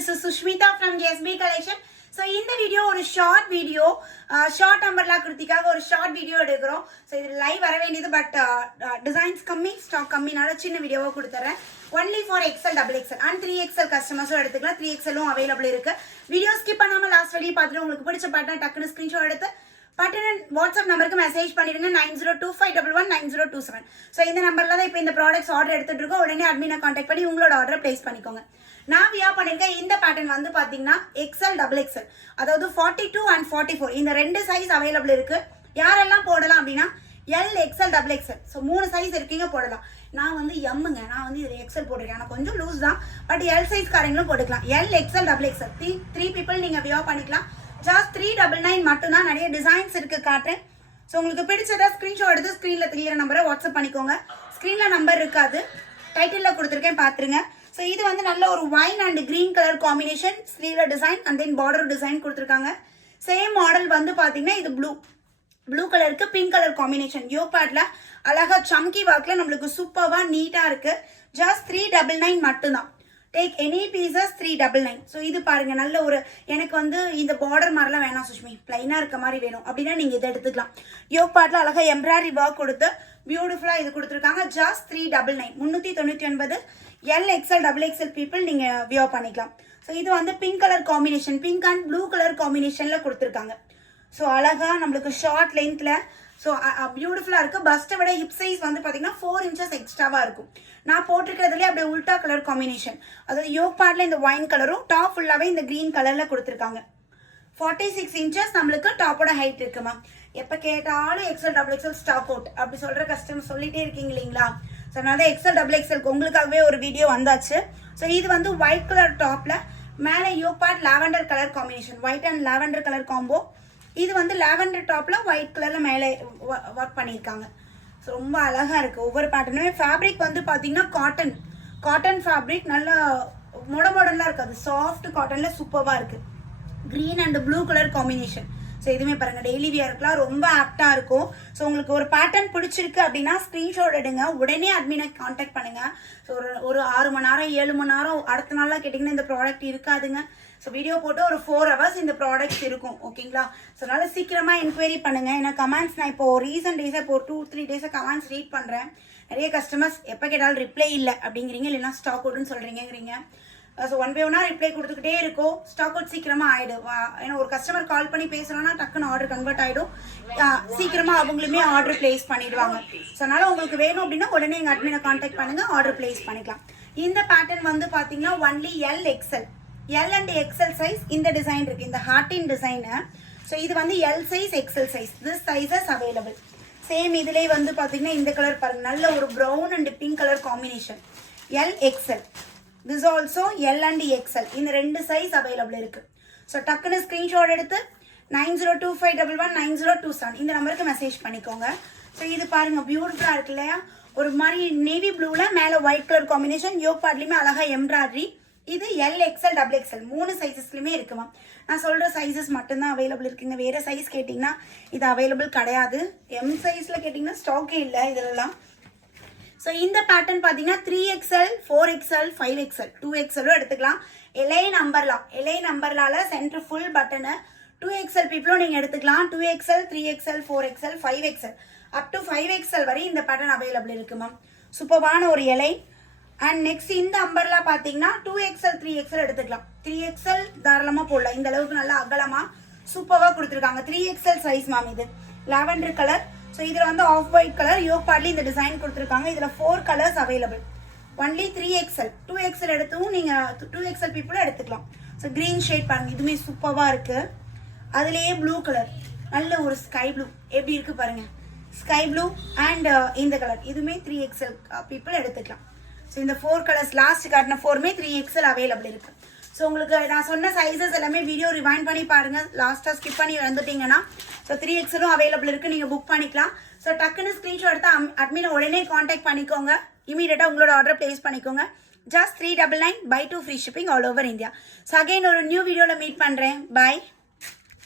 this is Sushmita from SB Collection. So in the video ஒரு short video short umbrella kurtikaga ஒரு short video எடுக்கறோம். So இது live வர வேண்டியது but designs கம்மி stock கம்மினால சின்ன வீடியோவா கொடுத்தறேன். Only for XL double XL and 3XL customers எடுத்துக்கலாம். 3XL available இருக்கு. வீடியோ ஸ்கிப் பண்ணாம லாஸ்ட் வரைக்கும் பார்த்துட்டு உங்களுக்கு பிடிச்ச பேட்டர்ன் டக்குனு ஸ்கிரீன்ஷாட் எடுத்து பட்டன் வாட்ஸ்அப் நம்பருக்கு மெசேஜ் பண்ணிடுங்க 9025119027. ஸோ இந்த நம்பர்ல தான் இப்போ இந்த ப்ராடக்ட்ஸ் ஆர்டர் எடுத்துட்டு இருக்கோம். உடனே அட்மினை கான்டாக்ட் பண்ணி உங்களோட ஆர்டரை பிளேஸ் பண்ணிக்கோங்க. நான் வியா பண்ணிருக்கேன் இந்த பேட்டர்ன் வந்து பாத்தீங்கன்னா XL double XL, அதாவது 42 and 44 இந்த ரெண்டு சைஸ் அவைலபிள் இருக்கு. யாரெல்லாம் போடலாம் அப்படின்னா L XL double XL, so 3 size இருக்கீங்க போடலாம். நான் வந்து எம்முங்க, நான் வந்து இது XL போட்டிருக்கேன். ஆனால் கொஞ்சம் லூஸ் தான், பட் L சைஸ் காரங்களும் போட்டுக்கலாம். L XL double XL 3 people நீங்க வியா பண்ணிக்கலாம். ஜஸ்ட் 399 மட்டும்தான். நிறைய டிசைன்ஸ் இருக்கு காட்டுறேன். ஸோ உங்களுக்கு பிடிச்சதா ஸ்கிரீன்ஷாட் எடுத்து ஸ்க்ரீன்ல தெரியற நம்பரை வாட்ஸ்அப் பண்ணிக்கோங்க. ஸ்க்ரீன்ல நம்பர் இருக்காது, டைட்டில்ல கொடுத்துருக்கேன் பாத்துருங்க. ஸோ இது வந்து நல்ல ஒரு wine and green colour combination, ஸ்லீவ்ல design and then border design கொடுத்துருக்காங்க. சேம் மாடல் வந்து பாத்தீங்கன்னா இது ப்ளூ கலருக்கு பிங்க் கலர் காம்பினேஷன். யோக் பேட்ல அழகா சம்கி வாக்ல நம்மளுக்கு சூப்பர்வா நீட்டா இருக்கு. ஜஸ்ட் 399 மட்டும்தான். Take any pieces 399. ஸோ இது பாருங்க, நல்ல ஒரு எனக்கு வந்து இந்த பார்டர் மாதிரிலாம் வேணாம் சுஷ்மி, பிளைனா இருக்க மாதிரி வேணும் அப்படின்னா நீங்க இதை எடுத்துக்கலாம். யோக் பார்ட்ல அழகா எம்ப்ராய்டரி ஒர்க் கொடுத்து பியூட்டிஃபுல்லா இது கொடுத்துருக்காங்க. Just 399 399. L XL double XL people நீங்க வியோ பண்ணிக்கலாம். ஸோ இது வந்து pink colour combination, pink and blue colour காம்பினேஷன்ல கொடுத்துருக்காங்க. ஸோ அழகா நம்மளுக்கு ஷார்ட் லென்த்ல ஸோ பியூட்டிஃபுல்லா இருக்கு. பஸ்ட்டை விட ஹிப் சைஸ் வந்து பாத்தீங்கன்னா 4 inches எக்ஸ்ட்ராவா இருக்கும். நான் போட்டிருக்கிறதுலேயே அப்படியே உல்டா கலர் காம்பினேஷன், அதாவது யோக் பார்ட்ல இந்த ஒயின் கலரும் டாப் ஃபுல்லாவே இந்த கிரீன் கலர்ல கொடுத்துருக்காங்க. 46 inches நம்மளுக்கு டாப்போட ஹைட் இருக்குமா. எப்ப கேட்டாலும் XL double XL stock out அப்படி சொல்ற கஸ்டமர் சொல்லிட்டே இருக்கீங்க இல்லைங்களா. ஸோ அதனால XL double XL உங்களுக்காகவே ஒரு வீடியோ வந்தாச்சு. ஸோ இது வந்து ஒயிட் கலர் டாப்ல மேலே yoke part lavender colour combination, white and lavender colour combo. இது வந்து லாவெண்டர் டாப்ல ஒயிட் கலர்ல மேலே ஒர்க் பண்ணியிருக்காங்க. ஸோ ரொம்ப அழகா இருக்கு. ஒவ்வொரு பேட்டர்னுமே ஃபேப்ரிக் வந்து பாத்தீங்கன்னா காட்டன் ஃபேப்ரிக், நல்ல மாடர்ன்லாம் இருக்காது, சாஃப்ட் காட்டன்ல சூப்பர்வா இருக்கு. Green and blue colour combination. So இதுவுமே பாருங்க டெய்லி வியருக்குலாம் ரொம்ப ஆப்டா இருக்கும். ஸோ உங்களுக்கு ஒரு பேட்டர்ன் பிடிச்சிருக்கு அப்படின்னா ஸ்கிரீன்ஷாட் எடுங்க, உடனே அட்மினை கான்டாக்ட் பண்ணுங்க. ஸோ ஒரு 6 மணி நேரம் 7 மணி நேரம் அடுத்த நாள்லாம் கேட்டிங்கன்னா இந்த ப்ராடக்ட் இருக்காதுங்க. ஸோ வீடியோ போட்டு ஒரு 4 hours இந்த ப்ராடக்ட்ஸ் இருக்கும், ஓகேங்களா. ஸோ அதனால சீக்கிரமா என்கொயரி பண்ணுங்க. ஏன்னா கமெண்ட்ஸ் நான் இப்போ ரீசன்ட் டேஸாக இப்போ 2-3 டேஸாக கமெண்ட்ஸ் ரீட் பண்றேன். நிறைய கஸ்டமர்ஸ் எப்போ கேட்டாலும் ரிப்ளை இல்லை அப்படிங்கிறீங்க, இல்லைன்னா ஸ்டாக் அவுட்னு சொல்றீங்கிறீங்க. ஸோ 1 by 1 ரிப்ளை கொடுத்துக்கிட்டே இருக்கும். ஸ்டாக் அவுட் சீக்கிரமா ஆயிடும். ஏன்னா ஒரு கஸ்டமர் கால் பண்ணி பேசுறோம்னா டக்குன்னு ஆர்டர் கன்வெர்ட் ஆயிடும். சீக்கிரமா அவங்களுமே ஆர்டர் பிளேஸ் பண்ணிடுவாங்க. ஸோ அதனால உங்களுக்கு வேணும் அப்படின்னா உடனே எங்க அட்மினை கான்டாக்ட் பண்ணுங்க, ஆர்டர் பிளேஸ் பண்ணிக்கலாம். இந்த பேட்டர்ன் வந்து பாத்தீங்கன்னா only L XL, L and XL size இந்த டிசைன் இருக்கு, இந்த ஹார்டின் டிசைன். ஸோ இது வந்து L size XL size, this sizes available. Same இதுலேயே வந்து பாத்தீங்கன்னா இந்த கலர் பாருங்க, நல்ல ஒரு brown and pink colour combination. L XL, this also L and XL இந்த ரெண்டு சைஸ் அவைலபிள் இருக்கு. ஸோ டக்குன்னு ஸ்கிரீன்ஷாட் எடுத்து 9025119027 இந்த நம்பருக்கு மெசேஜ் பண்ணிக்கோங்க. ஸோ இது பாருங்க பியூட்டிஃபுல்லா இருக்கு இல்லையா, ஒரு மாதிரி நேவி ப்ளூல மேல ஒயிட் கலர் காம்பினேஷன், யோக் பார்ட்லயுமே அழகா எம்ப்ராய்டரி. இது L XL double XL 3 சைஸஸ்லயுமே இருக்குமா. நான் சொல்ற சைஸஸ் மட்டும்தான் அவைலபிள் இருக்குங்க. வேற சைஸ் கேட்டீங்கன்னா இது அவைலபிள் கிடையாது. எம் சைஸ்ல கேட்டீங்கன்னா ஸ்டாக்கே இல்லை இதெல்லாம். ஸோ இந்த பேட்டர்ன் பார்த்தீங்கன்னா 3XL 4XL 5XL 2XL எடுத்துக்கலாம். எல்ஐ நம்பர்லால சென்டர் ஃபுல் பட்டனு 2XL பீப்புளும் நீங்கள் எடுத்துக்கலாம். 2XL 3XL 4XL 5XL up to 5XL வரை இந்த பேட்டர்ன் அவைலபிள் இருக்கு மேம். சூப்பர்வான ஒரு இலை. அண்ட் நெக்ஸ்ட் இந்த அம்பர்லா பார்த்தீங்கன்னா 2XL 3XL எடுத்துக்கலாம். 3XL தாராளமாக போடலாம், இந்த அளவுக்கு நல்லா அகலமாக சூப்பராக கொடுத்துருக்காங்க. 3XL size ma'am. இது லாவெண்டர் கலர். ஸோ இதில் வந்து ஆஃப் ஒயிட் கலர், யோக் பார்ட்லி இந்த டிசைன் கொடுத்துருக்காங்க. இதில் 4 colours available. Only 3XL 2XL எடுத்தும் நீங்கள் 2XL பீப்புளும் எடுத்துக்கலாம். ஸோ கிரீன் ஷேட் பாருங்க, இதுவுமே சூப்பராக இருக்கு. அதுலேயே ப்ளூ கலர், நல்ல ஒரு ஸ்கை ப்ளூ எப்படி இருக்கு பாருங்க, ஸ்கை ப்ளூ அண்ட் இந்த கலர் இதுவுமே 3XL பீப்புள் எடுத்துக்கலாம். ஸோ இந்த 4 கலர்ஸ் லாஸ்ட் காட்டின 4மே 3XL அவைலபிள் இருக்கு. ஸோ உங்களுக்கு நான் சொன்ன சைஸஸ் எல்லாமே வீடியோ ரிவைண்ட் பண்ணி பாருங்க, லாஸ்ட்டாக ஸ்கிப் பண்ணி வந்துட்டீங்கன்னா. ஸோ 3XLும் அவைலபிள் இருக்கு, நீங்கள் புக் பண்ணிக்கலாம். ஸோ டக்குன்னு ஸ்க்ரீன்ஷாட் எடுத்து அட்மினை உடனே கான்டாக்ட் பண்ணிக்கோங்க. இமீடியட்டாக உங்களோட ஆர்டர் பிளேஸ் பண்ணிக்கோங்க. Just 399 buy 2 free shipping all over India. So again ஒரு நியூ வீடியோவில் மீட் பண்ணுறேன். பாய்.